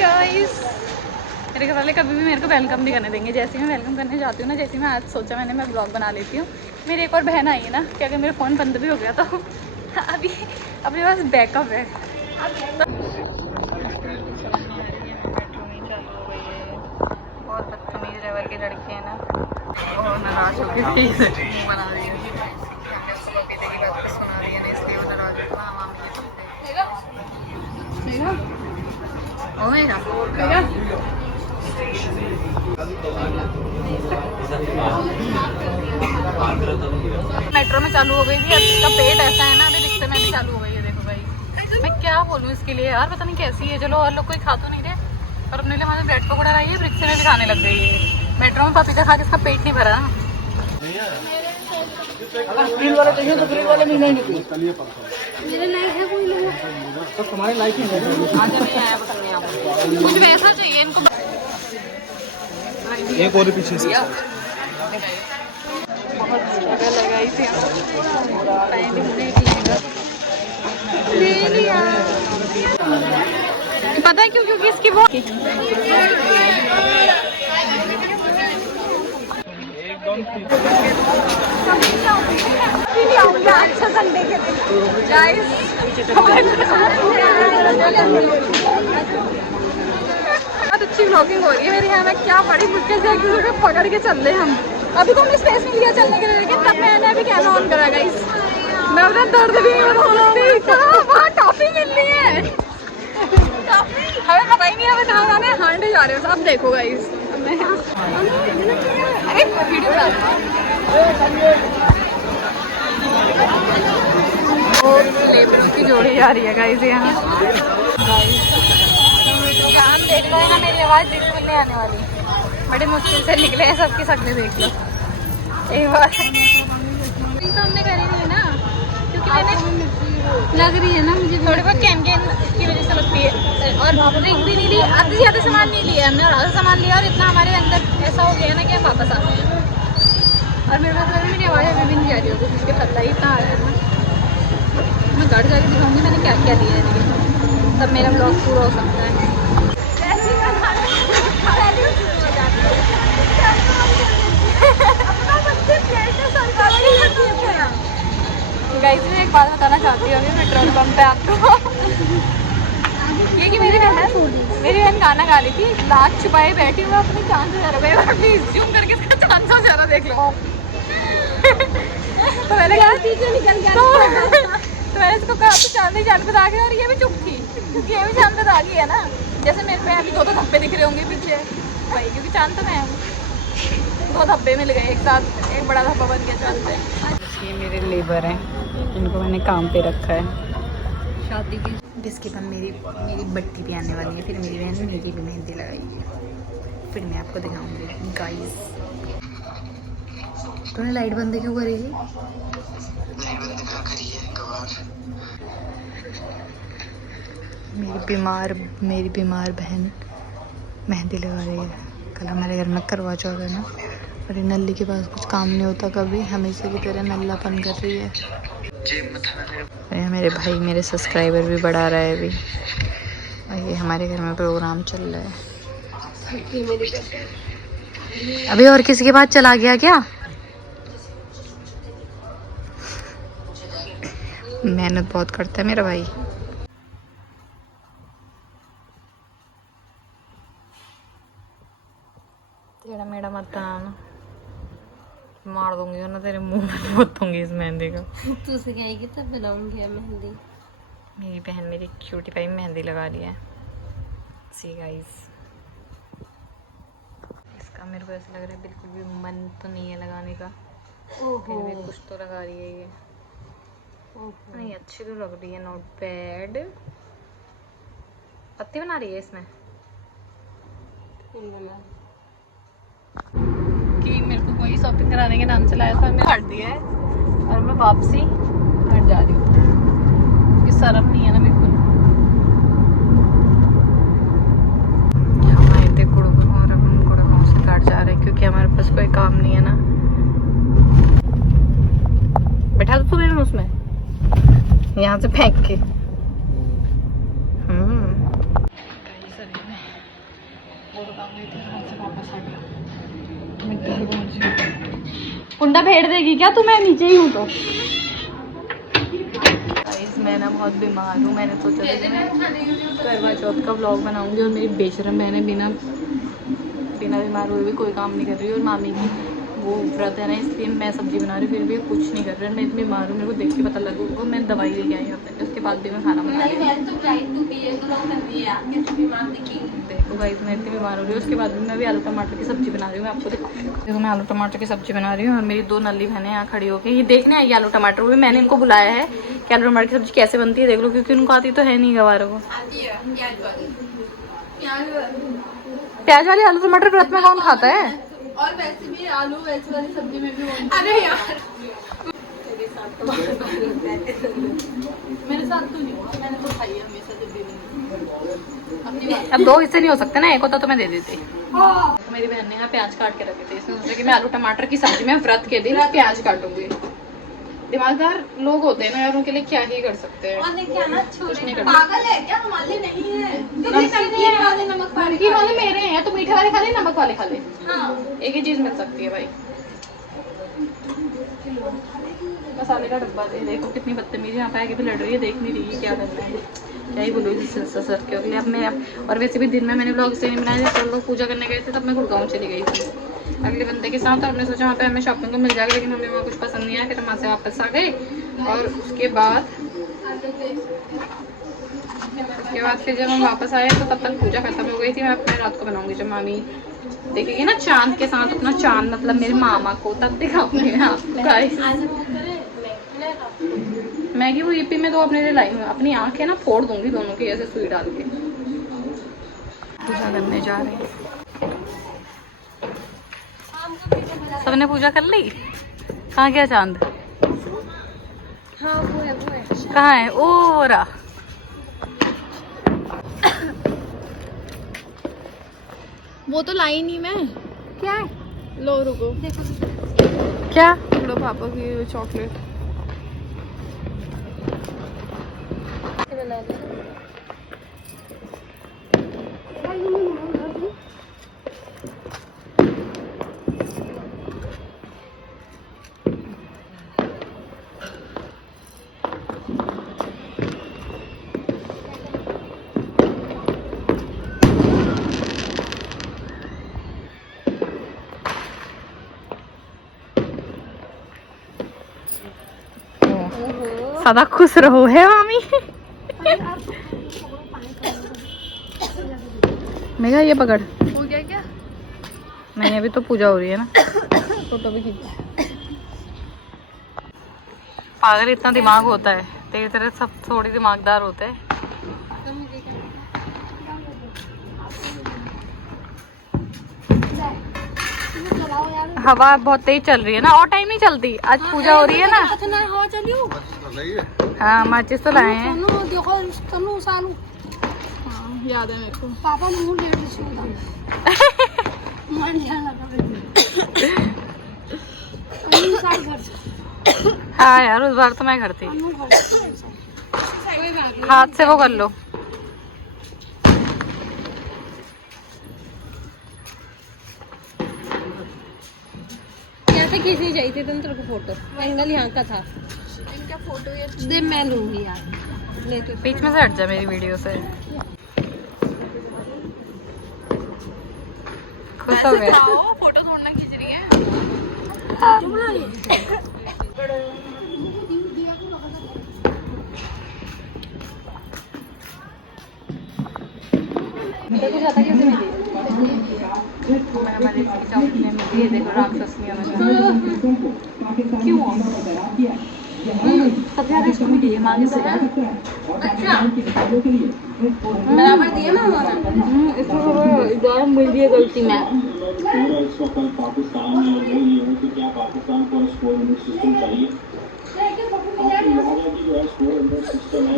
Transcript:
Guys मेरे घर वाले कभी भी मेरे को वेलकम नहीं करने देंगे। जैसे ही मैं वेलकम करने जाती हूँ ना, जैसे ही मैं आज सोचा मैं ब्लॉग बना लेती हूँ। मेरी एक और बहन आई है ना कि अगर मेरा फ़ोन बंद भी हो गया तो अभी अपने पास बैकअप है। बहुत बदतमीज लेवल की लड़की है ना, और नाराज होकर बना रही है, सुना रही है ना, इसलिए वो नाराज मेट्रो में चालू हो गई थी। अब इसका पेट ऐसा है ना, अभी रिक्शे में भी चालू हो गई है। देखो भाई मैं क्या बोलूँ इसके लिए यार, पता नहीं कैसी है। चलो और लोग कोई खा तो नहीं रहे, पर अपने लिए हमारे ब्रेड पकौड़ा लाई है, रिक्शे में भी खाने लग गई है। मेट्रो में पपीता खा के इसका पेट नहीं भरा। अगर फ्रीज वाला चाहिए तो फ्रीज वाले मिल जाएंगे। मेरे लाइक है कोई लोग तो तुम्हारे लाइक ही है। कुछ वैसा चाहिए इनको। एक और पीछे से बहुत स्ट्रगल लगाई थी ले लिया। पता है क्यों? क्योंकि इसकी वो अच्छा संडे के दिन बहुत अच्छी व्लॉगिंग हो रही है मेरी। यहाँ मैं क्या बड़ी मुश्किल से एक दूसरे को पकड़ के चल रहे हम। अभी तो हमने स्पेस मिल गया चलने के लिए, लेकिन तब मैंने अभी कैमरा ऑन करा गाइस। मैं अपना दर्द भी नहीं वहाँ टॉफी मिल रही है। हमें पता ही नहीं हमें कहाँ जाना है, हांडे जा रहे हो सब। देखो गाइस अरे वीडियो बना लेबर्स की जोड़ी जा रही है गाइस यहाँ। हम देख रहे हैं ना, मेरी आवाज़ बिल्कुल नहीं आने वाली। बड़े मुश्किल से निकले हैं, सबकी शक्लें देख लो एक बार। तो हमने करी नहीं है ना, क्योंकि मैंने लग रही है ना मुझे थोड़ी बहुत कैमकेन की वजह से लगती है। और रिंग भी नहीं ली, आधी से ज़्यादा सामान नहीं लिया हमने, और आधा सामान लिया और इतना हमारे अंदर ऐसा हो गया ना कि हम वापस आ गए हैं। और मेरे पास मेरी आवाज़ अभी भी नहीं जा रही होगी, उसके पता ही इतना आ रहा है ना। मैं घर जाके दिखाऊंगी मैंने क्या क्या लिया है, लेकिन तब मेरा ब्लॉग पूरा हो सकता है। गाइस मैं एक बात बताना चाहती हूँ अभी पेट्रोल पंप पे आपको। ये कि मेरी बहन गाना गा रही थी, लाख छुपाए बैठी हुई अपनी चांद से जा रहा है। प्लीज जूम करके इसका चांद से जा रहा देख लो। तो मैंने कहा निकल गया। तो मैंने इसको कहा तो चांद ही चांद पे आ गया, और ये भी चुप थी क्योंकि ये भी चांद पे आ गई है ना। जैसे मेरे पे अभी दो धब्बे दिख रहे होंगे पीछे भाई, क्योंकि चांद तो मैं हूँ। दो धब्बे मिल गए एक साथ, एक बड़ा धब्बा बन गया चांद पे। ये मेरे लेबर हैं, इनको मैंने काम पे रखा है शादी की। जिसके बाद मेरी बट्टी भी आने वाली है, फिर मेरी बहन मेरी भी मेहंदी लगाएगी, फिर मैं आपको दिखाऊंगी गाइस। तूने लाइट बंद क्यों करेगी? मेरी बीमार बहन मेहंदी लगा रही है। कल हमारे घर में करवा चौथ है ना, और नल्ली के पास कुछ काम नहीं होता कभी, हमेशा की तरह नल्लापन कर रही है। मेरे भाई मेरे सब्सक्राइबर भी बढ़ा रहा है अभी, और ये हमारे घर में प्रोग्राम चल रहा है अभी। और किसी के पास चला गया क्या? मेहनत बहुत करता है मेरा भाई। तेरा मेरा मत आना, मार दूंगी ना तेरे मुंह में, पोतूंगी इस मेहंदी का। तू सिखाएगी तब बनाऊंगी मेहंदी। मेरी बहन मेरी क्यूटी पाई मेहंदी लगा रही है। सी गाइस, इसका मेरे को ऐसा लग रहा है बिल्कुल भी मन तो नहीं है लगाने का, फिर भी कुछ तो लगा रही है ये। नहीं अच्छी तो लग रही है, नॉट बैड। पत्ती बना रही है इसमें कि मेरे को कोई शॉपिंग कराने के नाम से लाया था, मैं हट दिया है और मैं वापसी हट जा रही हूँ। ये शर्म नहीं है ना बिल्कुल। हमारे थे गुड़गुड़ और अब हम गुड़गुड़ से काट जा रहे हैं क्योंकि हमारे पास कोई काम नहीं है ना। बैठा तो तू उसमें यहाँ से फेंक के। वो दुकान गई थी, वहाँ से वापस आ गया। मैं घर पहुँची। कुंडा फेर देगी क्या तुम्हें? नीचे ही हूँ तो। मैं ना बहुत बीमार हूँ। मैंने सोचा था कि मैं करवा चौथ का व्लॉग बनाऊंगी और मेरी बेशरम बहनें बिना बीमार हुए भी कोई काम नहीं कर रही। और मामी की वो व्रत है ना, इसलिए मैं सब्जी बना रही हूँ, फिर भी कुछ नहीं कर रहा है। मैं इतनी बीमार हूँ, मेरे को देख के पता लगा वो मैं दवाई लेके आई हूँ अपने, उसके बाद भी मैं खाना बना रही हूँ। देखो गाइस, मैं इतनी बीमार हो रही हूँ, उसके बाद भी मैं भी आलू टमाटर की सब्जी बना रही हूँ। मैं आपको देखो, मैं आलू टमाटर की सब्जी बना रही हूँ और मेरी 2 नल्ली बहनें यहाँ खड़ी होकर ये देखने आई आलू टमाटर। भी मैंने इनको बुलाया है कि आलू टमाटर की सब्जी कैसे बनती है देख लो, क्योंकि उनको आती तो है नहीं गवारों को। प्याज वाली आलू टमाटर व्रत में कौन खाता है? और वैसे भी आलू वैसे वाली सब्जी में भी अरे यार मेरे साथ तो नहीं हुआ, मैंने तो खाई है हमेशा जब भी अपनी बात। अब 2 हिस्से नहीं हो सकते ना, एक होता तो मैं दे देती। तो मेरी बहन ने यहाँ प्याज काट के रखे थे, इसने सोचा कि मैं आलू टमाटर की सब्जी में व्रत के दिन प्याज काटूंगी। दिमागदार लोग होते हैं ना यार, उनके लिए क्या ही कर सकते हैं। कुछ नहीं कर पागल है क्या? हमारे नहीं है, नमकीन वाले नमक वाले मेरे हैं, तो मीठे वाले खा ले, नमक वाले खा ले। हाँ। एक ही चीज मिल सकती है भाई। मसाले का डब्बा दे, देखो कितनी बदतमीजी यहाँ पे आगे भी लड़ रही है, देख नहीं रही है क्या करना है, क्या ही बोलो सर के अगले। अब मैं और वैसे भी दिन में मैंने ब्लॉग से नहीं बनाया, सब लोग पूजा करने गए थे तब मैं गुड़गांव चली गई थी अगले बंदे के साथ। और हमने सोचा वहाँ पे हमें शॉपिंग को मिल जाएगा, लेकिन हमें वहाँ कुछ पसंद नहीं आया, फिर हम वहाँ से वापस आ गए। और उसके बाद फिर जब हम वापस आए तो तब तक पूजा खत्म हो गई थी। मैं अपने रात को बनाऊंगी जब मामी देखेगी ना चांद के साथ अपना चांद, मतलब मेरे मामा को, तब दिखाऊंगी मैं आपको गाइस। मैगी वो यूपी में तो अपने लिए लाई हूँ, अपनी आंखें ना फोड़ दूंगी दोनों की ऐसे सुई डाल के। पूजा करने जा रहे हैं, सबने पूजा कर ली। कहाँ गया चांद? हाँ वो है कहाँ है? ओ रहा। वो तो लाई नहीं मैं। क्या है? लो रुको, देखो क्या? लो पापा की चॉकलेट। सदा खुश रहो है मामी। मेघा ये पकड़। हो गया क्या? नहीं अभी तो पूजा हो रही है ना। फोटो भी खींचा। पागल इतना दिमाग होता है, तेरी तरह सब थोड़ी दिमागदार होते हैं। हवा बहुत तेज चल रही है ना, और टाइम नहीं चलती। आज पूजा हो रही है ना। हवा चली हो। हाँ माचिस तो लाए हैं। हाँ याद है मेरे को। पापा मुंह लेट हाँ यार उस बार तो मैं घर थी। हाथ से वो कर लो। कैसे खींचनी चाहिए थी तुम? तेरे को फोटो एंगल यहाँ का था। इनका फोटो ये दे मैं लूंगी यार। ले तू बीच में से हट जा मेरी वीडियो से। खुश हो गए? फोटो थोड़ा खींच रही है। देखो जाता कैसे मिली हमारे मिली है। देखो राक्षस क्यों सबसे ज्यादा इसको मिली है मांगे से। अच्छा बराबर दिए ना उन्होंने। इसको मिल दिए गलती में। पाकिस्तान में वो ये है कि क्या पाकिस्तान को स्कोर सिस्टम चाहिए। सिस्टम है